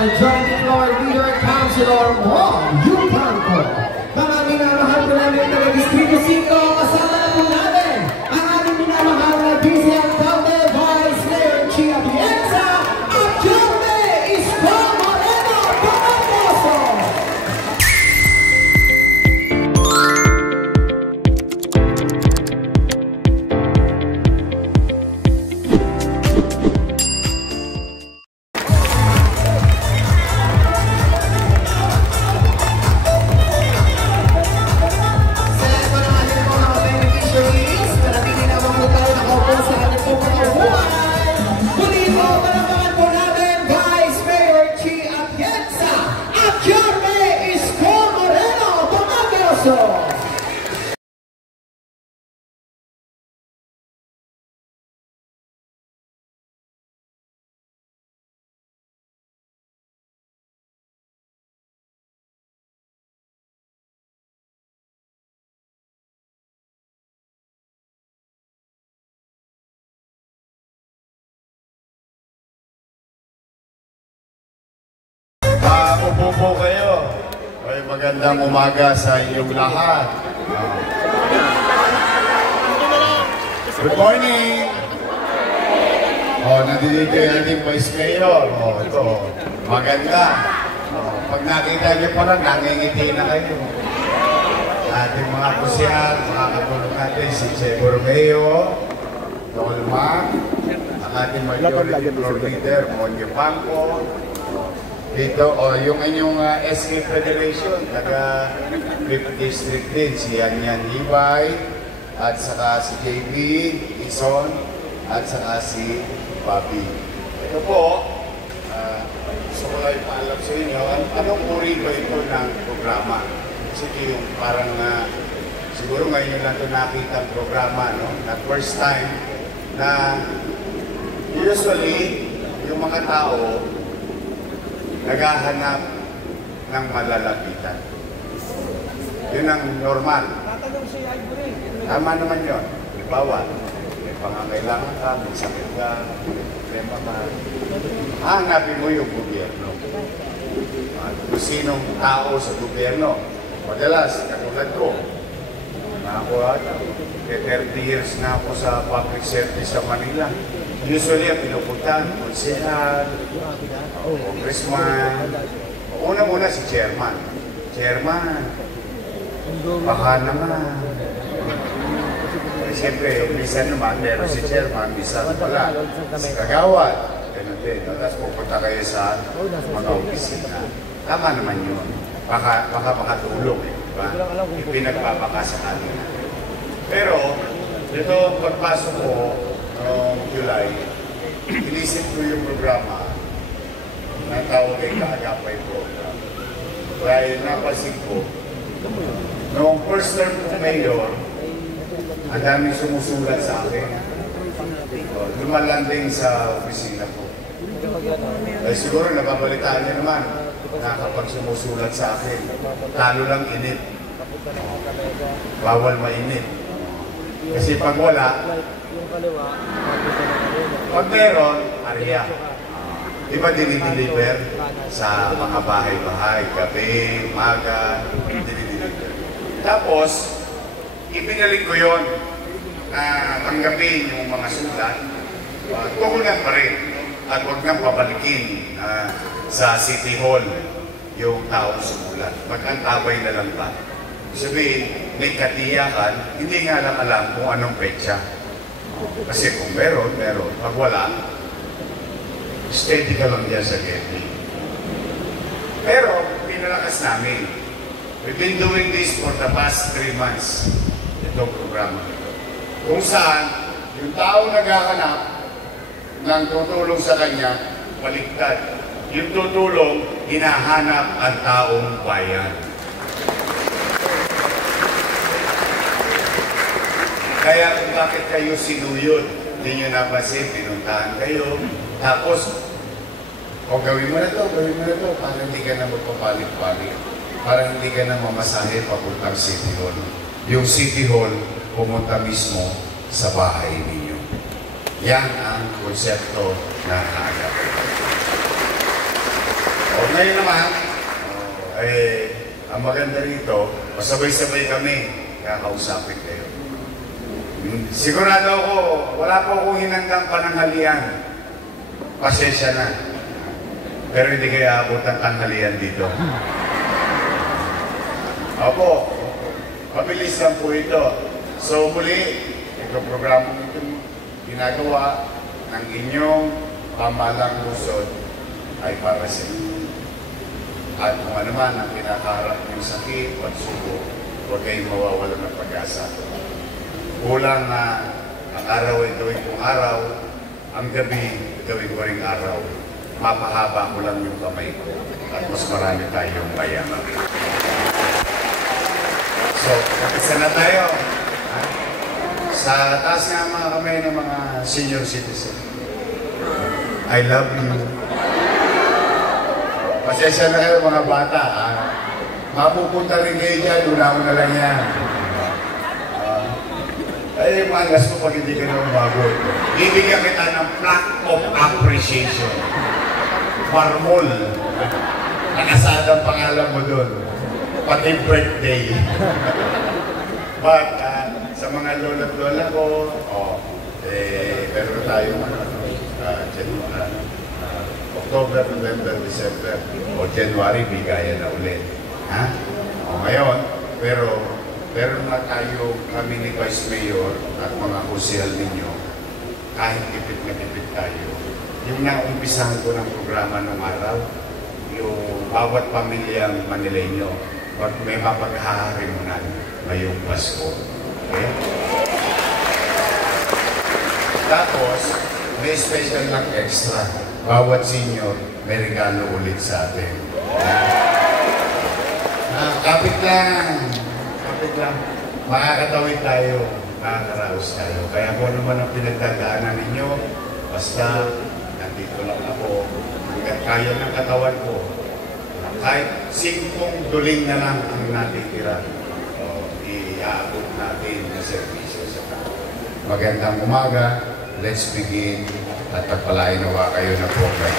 Majority Floor Leader Councilor Juan Yupanco. Mga minamahal po namin taga Distrito 5, kasama na po natin ang ating minamahal na Vice Alcalde, Vice Mayor Chia Pienza, at Jorge Isko Moreno Tomagoso. Upo po kayo. Ay, magandang umaga sa inyong lahat. Good morning! Nandito yung ating Vice Mayor. Ito, maganda. Pag nakita niyo pa lang, nangingiti na kayo. Ating mga kusyan, mga katulong natin, si Che Borromeo, Tolma, ang ating Majority Floor Leader, Monyo Pangco, dito, yung inyong SK Federation, taga 5th District din, si Yanyan Ibay, at saka si JB, Ison, at saka si Bobby. Ito po, gusto ko lang ipaalam sa inyo, anong uri ba ito ng programa? Kasi yung parang, siguro ngayon lang ito nakita ang programa, no? Na first time na usually, yung mga tao, naghahanap ng malalapitan. Yun ang normal. Tama naman yun. Bawat. May pangangailangan ka, may sakit ka, may problema ka. Hanapin mo yung gobyerno. Kung sinong tao sa gobyerno. Madalas, katulad ko. Ako 30 years na ako sa public service sa Manila. Usually, ang pinupuntahan, konsehal, congressman. Una-muna si chairman. Chairman, baka naman. Siyempre, minsan naman, meron si chairman, minsan wala. Si kagawad, ganun din. Tapos pupunta kayo sa mga opisina. Tama naman yun. Baka makatulong, diba? Ipinagbabaka sa kanila. Pero, ito, pagpasok ko, noong July, inisip ko yung programa na tawag ay Kaagapay program. Dahil napansin ko, noong first term ko mayor, ang daming sumusulat sa akin. Lumalanding sa opisina ko. Dahil siguro nababalitaan niyo naman na kapag sumusulat sa akin, lalo lang init. Bawal mainit. Kasi pag wala, pag meron, ariya. Di ba dinideliver sa mga bahay-bahay, gabi, umaga, dinideliver. Tapos, ibinalik ko yun na tanggapin yung mga sulat. Tukulan pa rin at huwag nang pabalikin sa City Hall yung taong sumulat. Mag-antabay na lang ba? Sabihin, may katiyakan, hindi nga lang alam kung anong petsa. Kasi kung meron. Pag wala, steady ka lang dyan sa getting. Pero, pinalakas namin. We've been doing this for the past 3 months. Itong programa. Kung saan, yung tao naghahanap ng tutulong sa kanya, baliktad. Yung tutulong, hinahanap ang taong bayan. Kaya kung bakit kayo sinuyod, hindi nyo napansin, pinuntahan kayo. Tapos, gawin mo na to, para hindi ka na magpapalik-palik. Para hindi ka na mamasahe papuntang City Hall. Yung City Hall, pumunta mismo sa bahay ninyo. Yan ang konsepto ng Kaagapay. ngayon naman, ang maganda rito, masabay-sabay kami, kakausapin kayo. Sigurado ako, wala po akong hinanggang pananghalian. Pasensya na. Pero hindi kaya abot ang tanghalian dito. Opo, mabilis lang po ito. So muli, itong programa itong ginagawa ng inyong pamalang Luzon ay para sa inyo. At kung ano man ang kinakaharap ng sakit, pagsubok, huwag kayong mawawala ng pag-asa. Kulang na ang araw ay gawin kong araw, ang gabi gawin ko ring araw. Mapahaba ko lang yung kamay ko at mas marami tayong mayaman. So, isa na tayo. Sa taas nga mga kamay ng mga senior citizen. I love you. Pasensya na kayo mga bata. Mapupunta rin kayo dyan, una ko na lang yan. Ay, malas mo pag hindi ka na umabot. Bibigyan kita ng plaque of appreciation. Marmol. Nakasada ang pangalan mo doon. Pati birthday. But, sa mga lola't lola ko, meron tayo October, November, December, o January, bigayan na ulit. Ha? Ngayon, pero meron na tayo, kami ni Vice Mayor at mga kusihal ninyo, kahit tipid na tipid tayo. Yung naumpisahan ko ng programa nung araw, yung bawat pamilyang Manileño, pag may mapaghaharimunan ngayong Pasko. Okay? Tapos, may special lang extra. Bawat senior, may regalo ulit sa atin. Kapit lang. Makakatawid tayo, makakaraos tayo. Kaya kung ano man ang pinagdadaanan ninyo, basta nandito lang ako, hanggat kaya ng katawan ko, kahit 5 duling na lang ang natitira, iaabot natin na servisyo sa tao. Magandang umaga, let's begin at pagpalainawa kayo na program.